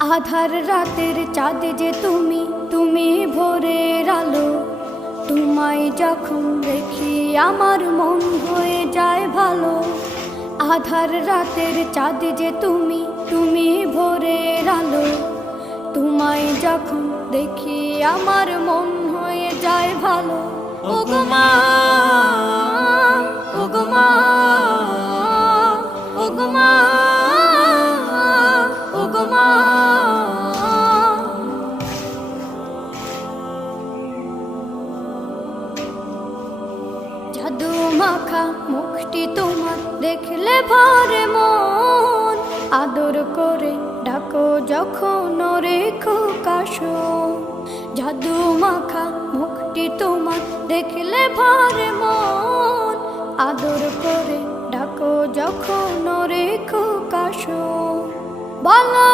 আধার রাতের চাঁদ যে তুমি, তুমি ভোরের আলো। তোমায় যখন দেখি আমার মন হয়ে যায় ভালো। আধার রাতের চাঁদ যে তুমি, তুমি ভোরের আলো। তোমায় যখন দেখি আমার মন হয়ে যায় ভালো। ওগো মা, ওগো মা, ওগো মা, ওগো মা। জাদু মাখা মুখটি তোমার দেখলে ভরে মন। আদর করে ডাকো যখন রেখো কাশো। জাদু মাখা মুখটি তোমার দেখলে ভরে মন। আদর করে ডাকো যখন রেখো কাশো। বলো